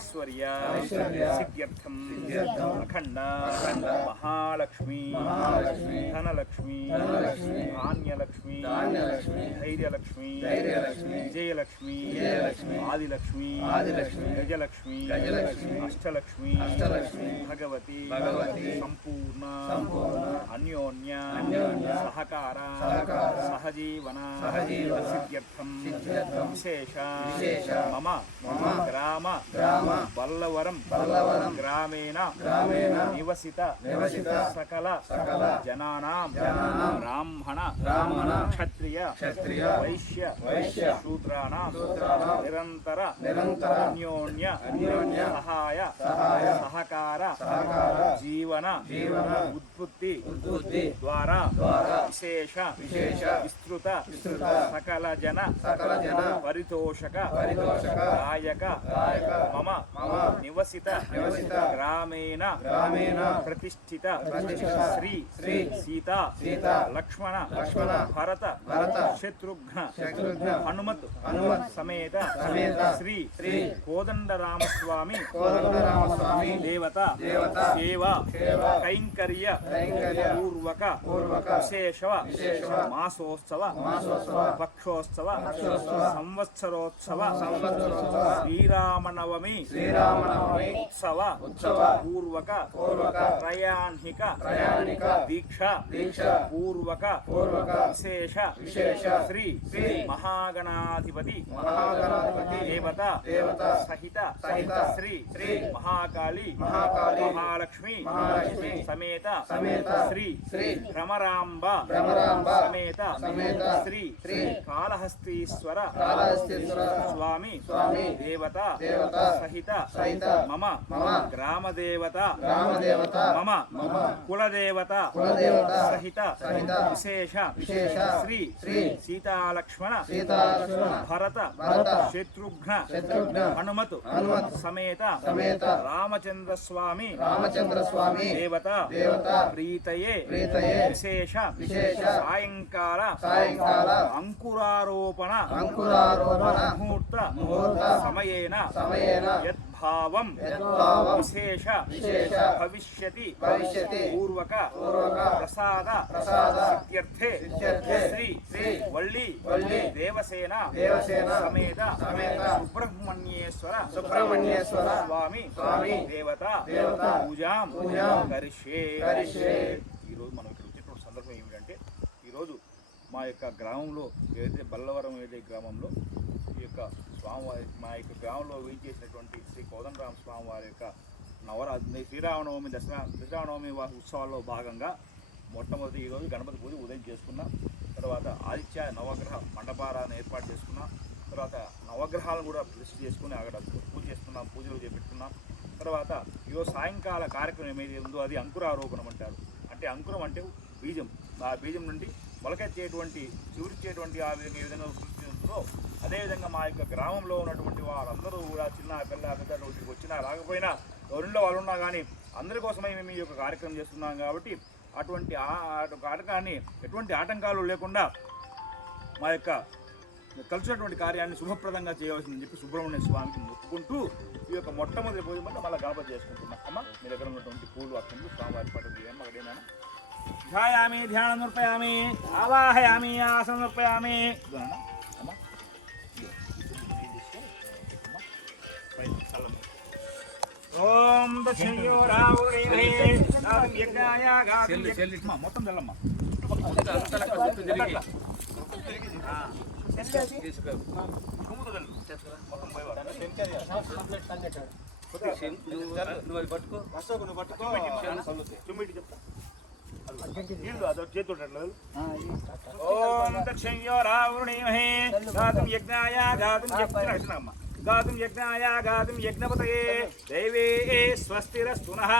ఐశ్వర్య సిద్ధ్యర్థం అఖండ మహాలక్ష్మి ధనలక్ష్మి ధాన్యలక్ష్మి ధైర్యలక్ష్మి విజయలక్ష్మి ఆదిలక్ష్మి గజలక్ష్మి అష్టలక్ష్మి భగవతి సంపూర్ణ అన్యోన్య సహకార సహజీవన సిద్ధ్యర్థం విశేష మమ గ్రామ బల్లవరం గ్రామేణ నివసిత సకల జనానాం బ్రాహ్మణ క్షత్రియ వైశ్య శూద్రాణాం నిరంతర అన్యోన్య సహాయ సహకార జీవన ఉత్పత్తి ద్వారా విశేష విస్తృత సకల జన పరితోషక గాయక మమ నివసిత గ్రామేణ ప్రతిష్ఠిత శ్రీ సీతా లక్ష్మణ భరత శత్రుఘ్న హనుమత్ సమేత శ్రీ కోదండరామస్వామి దేవత సేవా కైంకర్య పూర్వక విశేష మాసోత్సవ పక్షోత్సవ సంవత్సరోత్సవ శ్రీరామనవమి ఉత్సవ పూర్వక త్రయాన్హిక దీక్ష పూర్వక విశేష శ్రీ మహాగణాధిపతి దేవత సహిత శ్రీ మహాకాళి మహాలక్ష్మి సమేత శ్రీ భ్రమరాంబ సమేత శ్రీ కాళహస్తీశ్వర స్వామి దేవత సహిత మమ గ్రామదేవత మమ కులదేవత సహిత విశేష శ్రీ సీతాలక్ష్మణ భరత శత్రుఘ్న హనుమత్ సమేత రామచంద్ర స్వామి దేవత ప్రీతయే విశేష సాయంకాల అంకురారోపణ ముహూర్త సమయేన యద్భావం విశేష భవిష్యతి పూర్వక ప్రసాద సిద్ధ్యర్థే శ్రీ వల్లి దేవసేన సమేత సుబ్రహ్మణ్యేశ్వర స్వామి దేవత పూజాం కరిష్యే. ఈరోజు మనం ఇక్కడ వచ్చేటువంటి సందర్భం ఏమిటంటే, ఈరోజు మా యొక్క గ్రామంలో ఏదైతే బల్లవరం ఏదైతే గ్రామంలో ఈ యొక్క స్వామివారి మా యొక్క గ్రామంలో వేయించేసినటువంటి శ్రీ కోదండరామ స్వామివారి యొక్క శ్రీరామనవమి శ్రీరామనవమి ఉత్సవాల్లో భాగంగా మొట్టమొదటి ఈరోజు గణపతి పూజ ఉదయం చేసుకున్నాం. తర్వాత ఆదిత్య నవగ్రహ మండపాలను ఏర్పాటు చేసుకున్నాం. తర్వాత నవగ్రహాలను కూడా ప్రతిష్ఠ చేసుకుని అక్కడ పూజ చేసుకున్నాం, పూజలు చేపెట్టుకున్నాం. తర్వాత ఈరోజు సాయంకాల కార్యక్రమం ఏమైతే ఉందో అది అంకురారోపణం అంటారు. అంటే అంకురం అంటే బీజం, ఆ బీజం నుండి మొలకెత్తేటువంటి చిగురిచ్చేటువంటి ఆ విధంగా ఏ విధంగా వృత్తి ఉంటుందో అదేవిధంగా మా యొక్క గ్రామంలో ఉన్నటువంటి వారందరూ కూడా చిన్న పెద్ద వచ్చినా రాకపోయినా ఎవరిలో వాళ్ళు ఉన్నా కానీ అందరి కోసమే మేము ఈ యొక్క కార్యక్రమం చేస్తున్నాం. కాబట్టి అటువంటి కార్యక్రమాన్ని ఎటువంటి ఆటంకాలు లేకుండా మా యొక్క కలిసినటువంటి కార్యాన్ని శుభప్రదంగా చేయవలసిందని చెప్పి సుబ్రహ్మణ్య స్వామికి మొక్కుకుంటూ ఈ యొక్క మొట్టమొదటి పూజ మళ్ళీ గణపతి చేసుకుంటున్నాం. అమ్మ మీ దగ్గర ఉన్నటువంటి పూలు అక్కడి స్వామివారి పట్టు తీయమ్మ అక్కడేనా ధ్యాయామి ధ్యానం సమర్పయామి ఆవాహయామి ఆసనం సమర్పయామి. ఓం మొత్తం తెల్లమ్మ ఓం దక్షిణ్యోరావృణీమహే గాతుం యజ్ఞాయ గాతుం యజ్ఞపతయే దైవే స్వస్తిరస్తు నః.